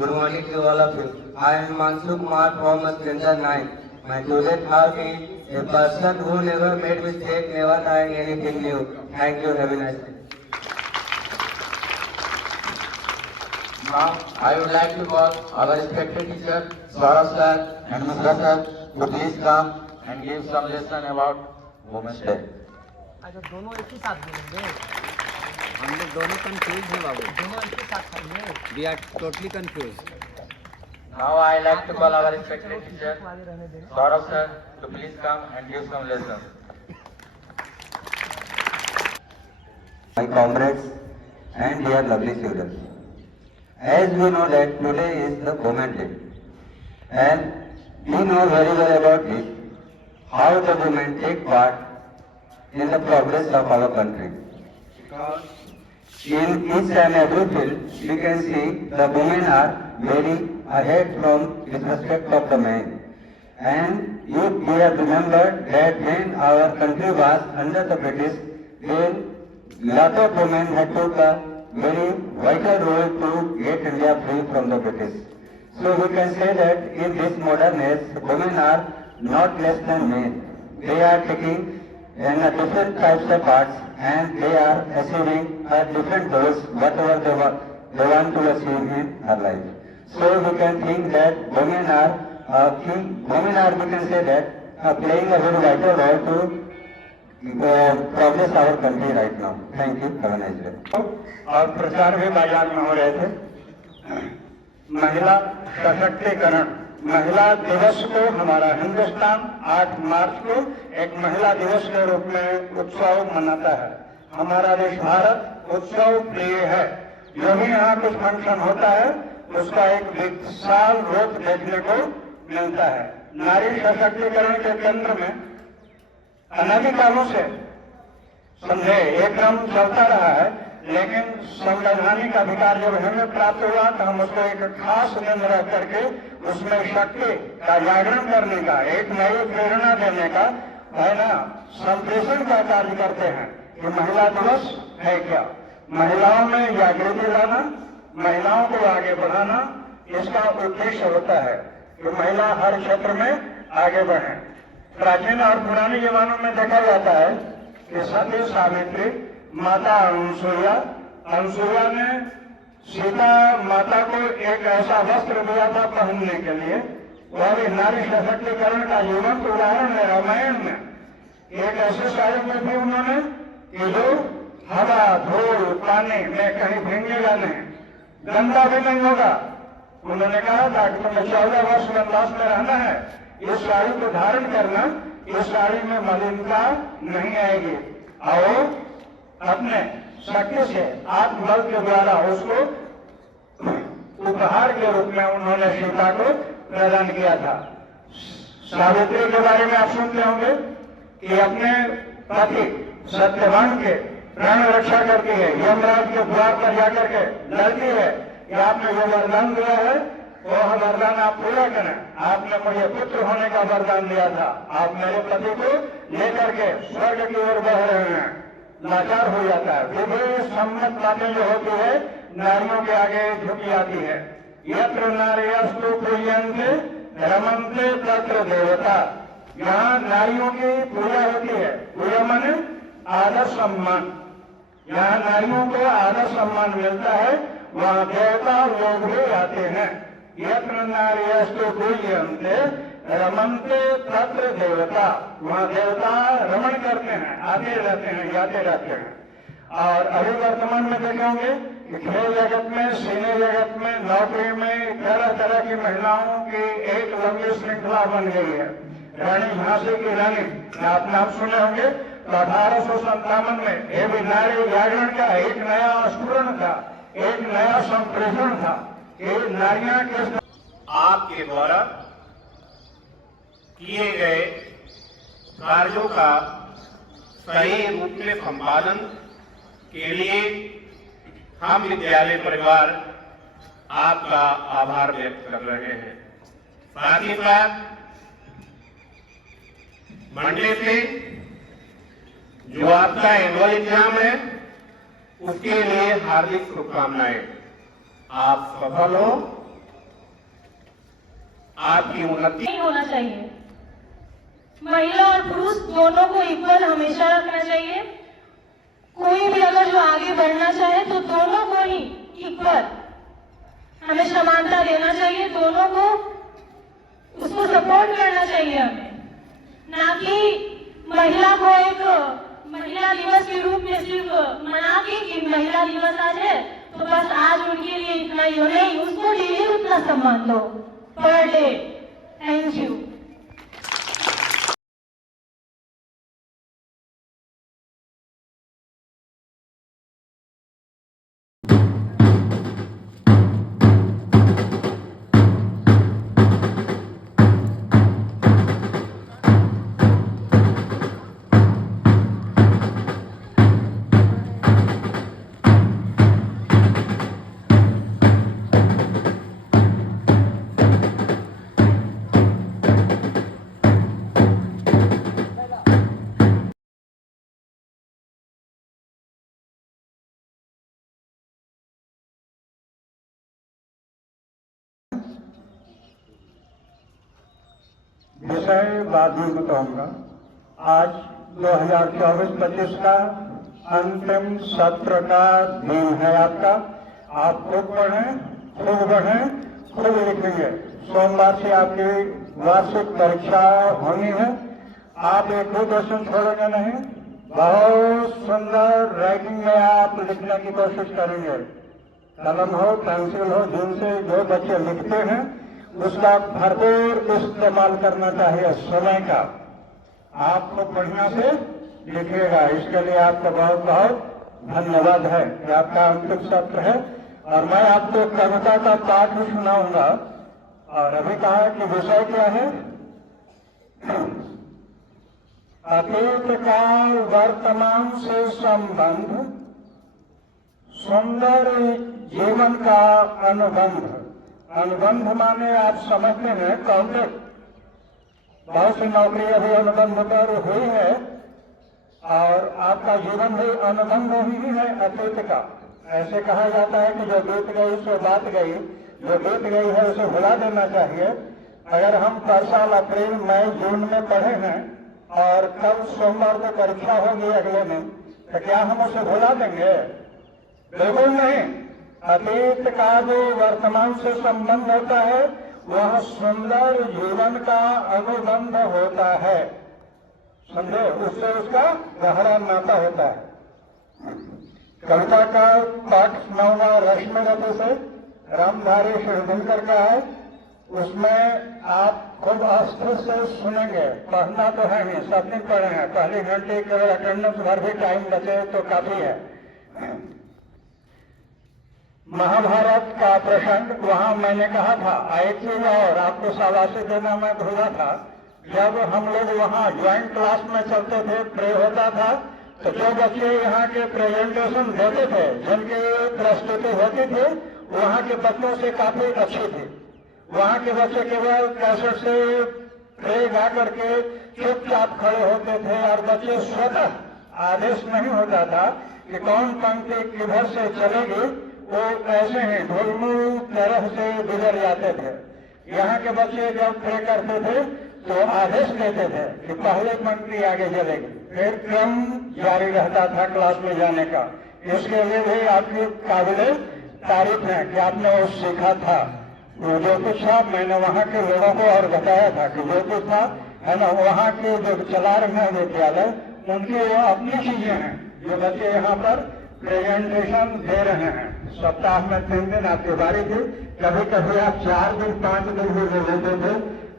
Good morning to all of you. I am Mansu Kumar from Standard 9. My student have been a person who never made mistake, never trying anything new. Thank you. Have a nice day. Now, I would like to call our respected teacher, Saurabh sir and Misra sir to please come and give some lesson about Women's Day. अच्छा दोनों एक ही साथ बोलेंगे। हम लोग दोनों confuse हैं बाबू, दोनों एक ही साथ खाएंगे। We are totally confused. Now, I like to call our respected teacher, Saurabh sir, to please come and give some lesson. My comrades and dear lovely students, as we know that today is the Women's Day, and we know very well about it, how the women take part in the progress of our country. Because in each and every field, we can see the women are very ahead from with respect of the men. And you have remembered that when our country was under the British, then lot of women had took a very vital role to get India free from the British. So we can say that in this modern age, women are not less than men. They are taking in a different types of parts and they are achieving a different goals, whatever they want to achieve in her life. So we can think that women are we can say that playing a very vital role to progress our country right now. Thank you. Have a nice day. और प्रचार भी बाजार में हो रहे थे। महिला सशक्तिकरण महिला दिवस को हमारा हिंदुस्तान 8 मार्च को एक महिला दिवस के रूप में उत्सव मनाता है। हमारा देश भारत उत्सव प्रिय है। जो भी यहाँ कुछ फंक्शन होता है उसका एक विशाल रूप देखने को मिलता है। नारी सशक्तिकरण के केंद्र में अनादिकालों से समझे एक क्रम चलता रहा है, लेकिन संवैधानिक अधिकार जब हमें प्राप्त हुआ तो हम उसको एक खास दिन रख करके उसमें शक्ति का जागरण करने का, एक नई प्रेरणा देने का है ना, संप्रेषण का कार्य करते हैं कि महिला दिवस है क्या, महिलाओं में जागृति लाना, महिलाओं को आगे बढ़ाना, इसका उद्देश्य होता है कि महिला हर क्षेत्र में आगे बढ़े। प्राचीन और पुराने जमानों में देखा जाता है कि सती सावित्री, माता अनुसुईया ने सीता माता को एक ऐसा वस्त्र दिया था पहनने के लिए। वह भी नारी सशक्तिकरण का जीवंत उदाहरण है। रामायण में एक ऐसे शायद में भी उन्होंने कि जो हवा धूल पानी में कहीं भींगेगा नहीं, गंदा भी नहीं होगा। उन्होंने कहा था कि तुम्हें 14 वर्ष वनवास में रहना है, इस साड़ी को धारण करना, इस साड़ी में मलिनता नहीं आएगी। आओ अपने शक्ति से आत्मबल के द्वारा उसको उपहार के रूप में उन्होंने सीता को प्रदान किया था। सावित्री के बारे में आप सुनते होंगे कि अपने पति सत्यवान के प्राण रक्षा करती है, यमराज के द्वार पर जाकर के लड़ती है कि आपने जो वरदान दिया है वह वरदान आप पूरा करें। आपने मुझे पुत्र होने का वरदान दिया था, आप मेरे पति को लेकर के स्वर्ग की ओर बढ़ रहे हैं। लाचार हो जाता है। विभिन्न सम्मत बातें जो होती है नारियों के आगे झुकी आती है। यत्र नार्यस्तु पूज्यन्ते रमन्ते तत्र देवता। यहाँ नारियों की पूजा होती है। पूजा माने आदर सम्मान। यहाँ नारियों को आदर सम्मान मिलता है, वहाँ देवता लोग भी आते हैं। यत्र नार्यस्तु पूज्यन्ते रमन्ते तत्र देवता। वहाँ देवता रमण करते हैं, आते रहते हैं, जाते रहते हैं। और अभी वर्तमान में देखेंगे कि खेल जगत में, सिने जगत में, नौकरी में तरह तरह की महिलाओं की एक लंबी श्रृंखला बन गई है। रानी झांसी की रानी आप नाम सुने होंगे। तो 1857 में ये भी नारी जागरण का एक नया स्फुरण था, एक नया संप्रेषण था कि नारियां किस आपके द्वारा किए गए कार्यों का सही रूप में संपादन के लिए हम विद्यालय परिवार आपका आभार व्यक्त कर रहे हैं। साथ ही साथ मंडे से जो आपका एनुअल एग्जाम है उसके लिए हार्दिक शुभकामनाएं। आप सफल हो आपकी उन्नति नहीं होना चाहिए। महिला और पुरुष दोनों को इक्वल हमेशा रखना चाहिए। कोई भी अगर जो आगे बढ़ना चाहे तो दोनों को ही इक्वल हमें समानता देना चाहिए, दोनों को उसको सपोर्ट करना चाहिए हमें, ना कि महिला को एक महिला दिवस के रूप में सिर्फ मना के कि महिला दिवस आज है तो बस आज उनके लिए इतना ही हो, नहीं, उसको डेली उतना सम्मान दो पर डे। Thank you. विषय बाद में बताऊंगा। आज 2024-25 का अंतिम सत्र का दिन है आपका। आप खूब पढ़ें, खूब बढ़ें, खूब लिखेंगे। सोमवार से आपकी वार्षिक परीक्षा होनी है। आप एक भी क्वेश्चन छोड़ेंगे नहीं। बहुत सुंदर राइटिंग में आप लिखने की कोशिश करेंगे। कलम हो, पेंसिल हो, जिनसे जो बच्चे लिखते हैं उसका भरपूर इस्तेमाल करना चाहिए समय का। आपको बढ़िया से लिखिएगा। इसके लिए आपका बहुत बहुत धन्यवाद है कि आपका अंतिम सत्र है और मैं आपको कविता का पाठ भी सुनाऊंगा। और अभी कहा कि विषय क्या है? अतीत काल वर्तमान से संबंध, सुंदर जीवन का अनुबंध। अनुबंध माने आप समझते हैं कॉन्ट्रैक्ट। बहुत सी नौकरी अभी अनुबंध पर हुई है और आपका जीवन भी अनुबंध ही है अतीत का। ऐसे कहा जाता है कि जो बीत गई सो बात गई, जो बीत गई है उसे भुला देना चाहिए। अगर हम पर साल अप्रैल मई जून में पढ़े हैं और कल सोमवार को परीक्षा होगी अगले दिन, तो क्या हम उसे भुला देंगे? बिल्कुल नहीं। अतीत का जो वर्तमान से संबंध होता है वह सुंदर जीवन का अनुबंध होता है। समझे? उससे उसका गहरा नाता होता है। कविता का पाठ सुनाऊंगा रश्मि गति से, रामधारी श्रीधर का है। उसमें आप खूब अस्थिर से सुनेंगे। पढ़ना तो है नहीं, सब दिन पढ़े हैं। पहली घंटे केवल अटेंडेंस भर भी टाइम बचे तो काफी है। महाभारत का प्रसंग, वहां मैंने कहा था एक चीज और आपको शाबाशी देना मैं भूला था। जब हम लोग वहां ज्वाइंट क्लास में चलते थे, प्रे होता था, तो जो बच्चे यहाँ के प्रेजेंटेशन देते थे, जिनकी प्रस्तुति होती थी, वहाँ के बच्चों से काफी अच्छी थी। वहाँ के बच्चे केवल कैसेट से प्रे गा करके चुपचाप खड़े होते थे और बच्चे स्वतः आदेश नहीं होता था कि कौन पंक्ति किधर से चलेगी, वो ऐसे ही ढुलमुल तरह से गुजर जाते थे। यहाँ के बच्चे जब प्रे करते थे तो आदेश देते थे कि पहले पंक्ति आगे चलेगी, फिर क्रम जारी रहता था क्लास में जाने का। इसके लिए भी आपकी काबिले तारीफ है कि आपने वो सीखा था। वो जो कुछ था मैंने वहाँ के लोगों को और बताया था कि जो कुछ था है ना, वहाँ के जो चला रहे हैं विद्यालय, उनकी वो अपनी चीजें हैं जो बच्चे यहाँ पर प्रेजेंटेशन दे रहे हैं। सप्ताह में 3 दिन आपकी बारी थी, कभी कभी आप 4 दिन 5 दिन भी ले लेते थे।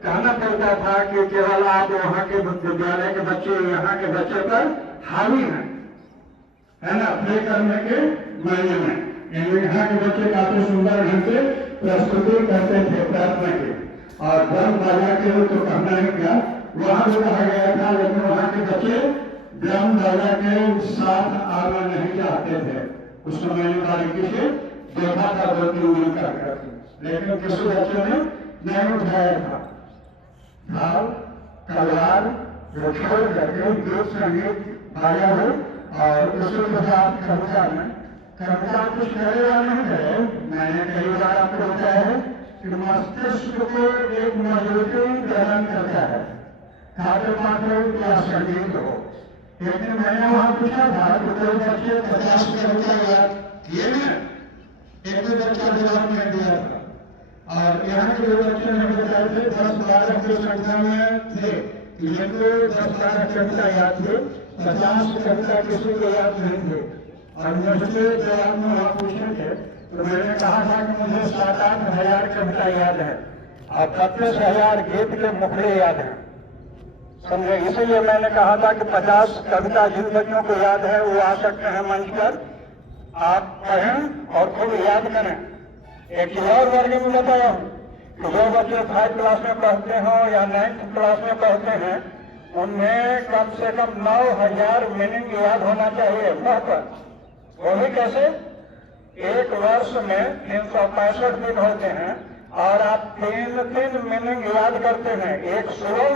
कहना पड़ता था कि केवल आप वहाँ के विद्यालय के बच्चे यहाँ के बच्चे पर हावी हैं, है ना, प्रे करने के मायने में। यहाँ के बच्चे काफी सुंदर ढंग से प्रस्तुति करते थे प्रार्थना की, और ड्रम बाजा के तो कहना है क्या, वहाँ भी कहा गया था, लेकिन वहाँ के बच्चे ड्रम बाजा के साथ आना नहीं चाहते थे। उस समय मैंने बारीकी से देखा था 2-3 दिन कर, लेकिन किसी बच्चे ने नहीं उठाया था। ढाल तलवार जो छोड़ करके गीत संगीत बाजा हो, और उसी के साथ कविता में कविता कुछ कहे या नहीं कहे, मैंने कई बार आपको बताया है कि मस्तिष्क को एक मजबूती प्रदान करता है, खाते पाते या संगीत हो। लेकिन मैंने वहां पूछा था कि कोई बच्चे 50 कविता याद किए हैं? एक भी बच्चा जवाब नहीं दिया था। और यहाँ के बच्चे नहीं बताए थे, 10-12 की संख्या में थे, जिनको 10-12 कविता याद थे, 50 कविता किसी को याद नहीं थे। और मुझसे जवाब में वहाँ पूछे थे तो मैंने कहा था कि मुझे 7-8 हजार कविता याद है और 25,000 गीत के मुखड़े याद हैं। समझे? इसीलिए मैंने कहा था कि 50 कविता जिन बच्चों को याद है वो आ सकते हैं मंच पर, आप पढ़ें और खूब याद करें। एक चीज और वर्ग में बताया हूँ कि जो बच्चे 5 क्लास में पढ़ते हों या 9th क्लास में पढ़ते हैं, उनमें कम से कम 9,000 मीनिंग याद होना चाहिए मुँह पर। वो भी कैसे? एक वर्ष में 365 दिन होते हैं और आप 3 मीनिंग याद करते हैं, एक सुबह,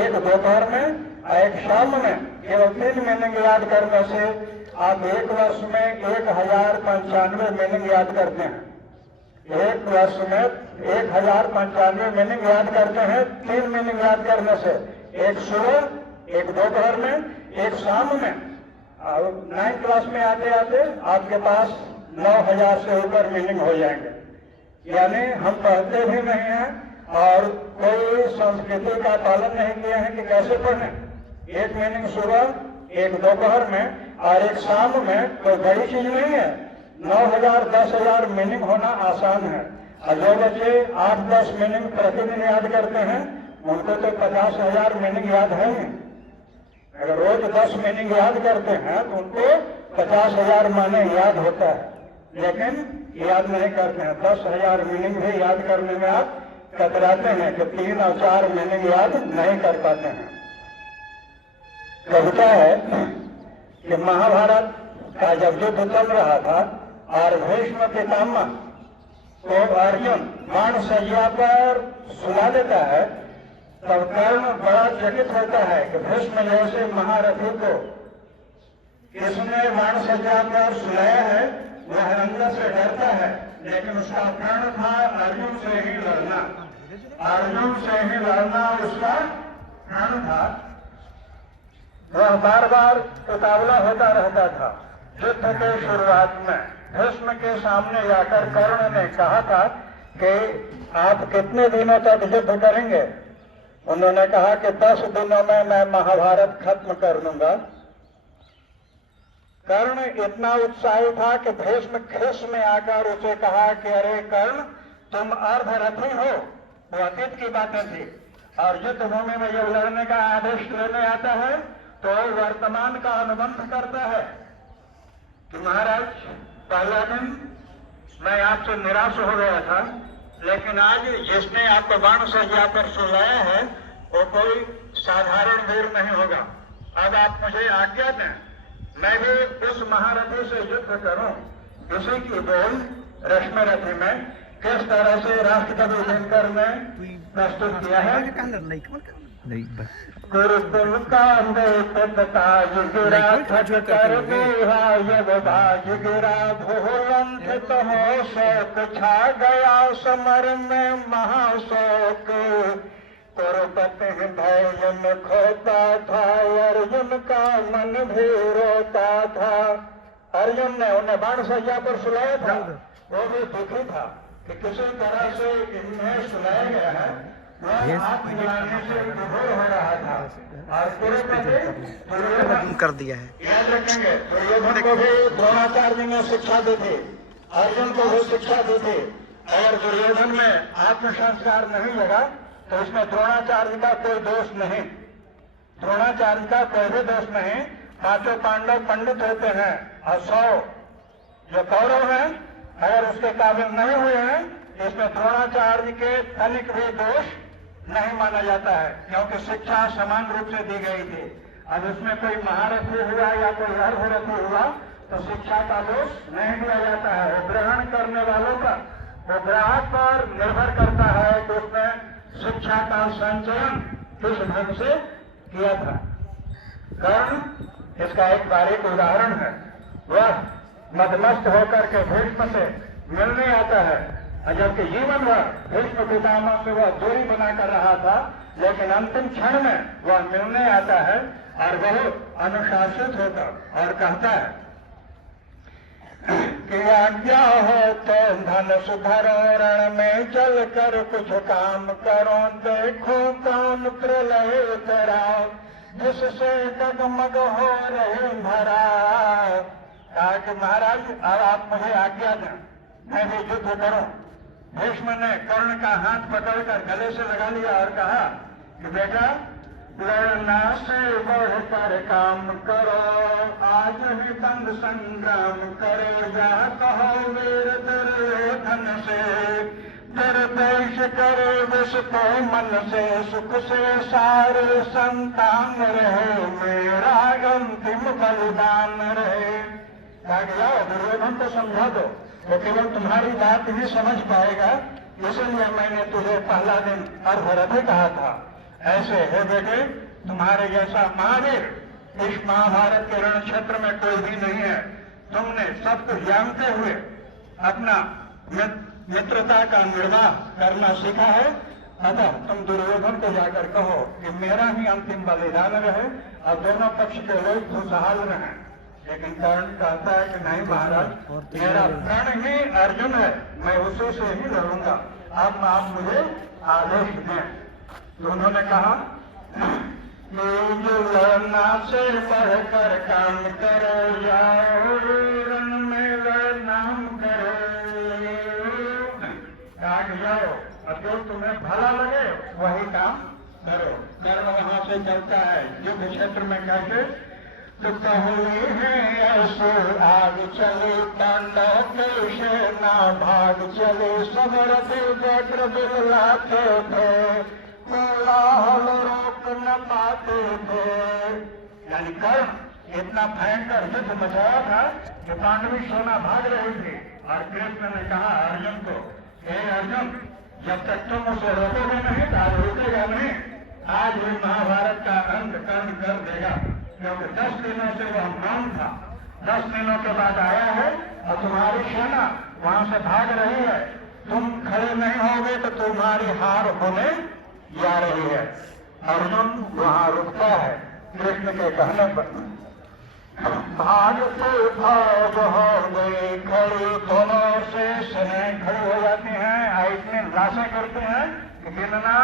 एक दोपहर में और एक शाम में। केवल 3 मीनिंग याद करने से आप एक वर्ष में 1095 मीनिंग याद करते हैं। एक वर्ष में 1095 मीनिंग याद करते हैं 3 मीनिंग याद करने से, एक सुबह, एक दोपहर में, एक शाम में। और 9th क्लास में आते आते आपके पास 9,000 से ऊपर मीनिंग हो जाएंगे। यानी हम पढ़ते भी नहीं हैं और कोई संस्कृति का पालन नहीं किए हैं कि कैसे पढ़ें। एक मीनिंग सुबह, एक दोपहर में और एक शाम में कोई बड़ी चीज नहीं है। 9,000 10,000 मीनिंग होना आसान है। और जो बच्चे 8-10 मीनिंग प्रतिदिन याद करते हैं उनको तो 50,000 मीनिंग याद है ही। अगर रोज 10 मीनिंग याद करते हैं तो उनको 50,000 माने याद होता है, लेकिन याद नहीं करते हैं। 10,000 मीनिंग भी याद करने में आप कतराते हैं कि 3 और 4 मीनिंग याद नहीं कर पाते हैं। कविता है कि महाभारत का जब युद्ध चल रहा था और भीष्म पितामह को अर्जुन बाण सज्जा पर सुला देता है, तब कर्ण बड़ा चकित होता है कि भीष्म जैसे महारथी को किसने बाण सज्जा पर सुलाया है। वह अंदर से डरता है, लेकिन उसका प्रण था अर्जुन से ही लड़ना। अर्जुन से ही लड़ना उसका प्रण था। वह बार बार उतावला होता रहता था। युद्ध के शुरुआत में भीष्म के सामने जाकर कर्ण ने कहा था कि आप कितने दिनों तक युद्ध करेंगे? उन्होंने कहा कि 10 दिनों में मैं महाभारत खत्म कर दूंगा। कर्ण इतना उत्साही था कि भीष्म खिस में आकर उसे कहा कि अरे कर्ण, तुम अर्धरथी हो। वो अतीत की बातें थी। और युद्ध भूमि में जब लड़ने का आदेश लेने आता है तो वर्तमान का अनुबंध करता है कि महाराज, पहला दिन मैं आपसे निराश हो गया था, लेकिन आज जिसने आपको बाण सज्जा पर सुलाया है वो कोई साधारण वीर नहीं होगा। अब आप मुझे आज्ञा दें, मैं भी उस महारथी से युद्ध करूं। इसी की बोल रश्मिरथी में किस तरह से राष्ट्रकवि दिनकर ने प्रस्तुत किया है। गुरुकुल कांदे पिताज गिरा थक कर भाज गिरा भूलंत हो शोक छा गया समर में महाशोक। कुरुपति भयन खोता था अर्जुन का मन भी रोता था। अर्जुन ने उन्हें बाण सज्जा पर सुलाया था, वो भी दुखी था कि किसी तरह से इन्हें सुलाया गया है। वह आंख मिलाने से विभोर हो रहा था। और कुरुपति कर दिया है। याद रखेंगे, दुर्योधन को भी द्रोणाचार्य ने शिक्षा दी थी, अर्जुन को भी शिक्षा दी थी। अगर दुर्योधन में आत्मसंस्कार नहीं लगा तो इसमें द्रोणाचार्य का कोई दोष नहीं। द्रोणाचार्य का कोई भी दोष नहीं। 5 पांडव पंडित होते हैं और 100 जो कौरव हैं अगर उसके काबिल नहीं हुए हैं, इसमें द्रोणाचार्य के तनिक भी दोष नहीं माना जाता है, क्योंकि शिक्षा समान रूप से दी गई थी। अब इसमें कोई महारथी हुआ या कोई अर्धरथी हुआ तो शिक्षा का दोष नहीं दिया जाता है। वो ग्रहण करने वालों का, वो ग्राहक पर निर्भर करता है कि उसने शिक्षा का संचयन किस ढंग से किया था। कर्ण इसका एक बारीक उदाहरण है। वह मदमस्त होकर के भीष्म से मिलने आता है जबकि जीवन भर भीष्म पितामह से वह दूरी बनाकर रहा था, लेकिन अंतिम क्षण में वह मिलने आता है और बहुत अनुशासित होकर और कहता है कि आज्ञा हो तो धनुष धरो, रण में चल कर कुछ काम करो, देखो कौन प्रलय कराओ, जिससे डगमग हो रहे भरा। कहा कि महाराज अब आप मुझे आज्ञा दें, मैं भी युद्ध करूं। भीष्म ने कर्ण का हाथ पकड़कर गले से लगा लिया और कहा कि बेटा, लड़ना से बढ़कर काम करो, आज ही दंड संग्राम करो, जा कहो वीर दुर्योधन से, निर्देश करे विष को मन से, सुख से सारे संतान रहे, मेरा अंतिम बलिदान रहे। जाओ दुर्योधन को समझा दो, वो केवल तुम्हारी बात ही समझ पाएगा, इसलिए मैंने तुझे पहला दिन अर्धरथ कहा था। ऐसे है बेटे, तुम्हारे जैसा महावीर इस महाभारत के रण क्षेत्र में कोई भी नहीं है। तुमने सब कुछ जानते हुए अपना मित्रता का निर्वाह करना सीखा है, अतः तुम दुर्योधन को जाकर कहो कि मेरा ही अंतिम बलिदान रहे और दोनों पक्ष के लोग खुशहाल रहें। लेकिन कर्ण कहता है कि नहीं महाराज, मेरा प्राण ही अर्जुन है, मैं उसी से ही लड़ूंगा, अब आप मुझे आदेश दें। तो उन्होंने कहा कि जो लड़ना से बढ़कर काम करो, जाओ रण में लड़ना करो। कहा कि जाओ, अब जो तुम्हें भला लगे वही काम करो। कर्म वहां से चलता है युद्ध क्षेत्र में कैसे, तो कहुए हैं ऐसे आग चले, पांडव के सेना भाग चले, सब रथ वज्र बिललाते थे, कोलाहल रोक न पाते थे। यानी कर्ण इतना भयंकर युद्ध मचाया था कि पांडवी सेना भाग रही थी और कृष्ण ने कहा अर्जुन को, हे अर्जुन, जब तक तुम उसे रोकोगे नहीं तो आज रुकेगा नहीं, आज भी महाभारत का अंत कर्ण कर देगा। क्योंकि 10 दिनों से वह मौन था, 10 दिनों के बाद आया है और तुम्हारी सेना वहां से भाग रही है, तुम खड़े नहीं होगे तो तुम्हारी हार होने जा रही है। अर्जुन वहां रुकता है कृष्ण के कहने पर। भागते भाग हो गई खड़ी, दोनों से सेनाएं खड़ी हो जाती हैं, इतने लाशें करते हैं कि गिनना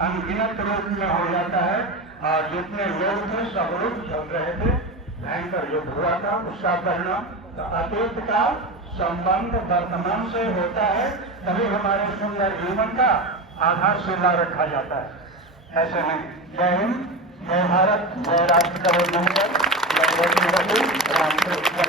अनगिनत रूप में हो जाता है और जितने लोग थे सब लोग चल रहे थे। भयंकर युद्ध हुआ था, उसका परिणाम तो अतीत का संबंध वर्तमान से होता है, तभी हमारे सुंदर जीवन का आधारशिला रखा जाता है। ऐसे नहीं। जय हिंद, जय भारत, जय राष्ट्र कवि मंगल, जय राम।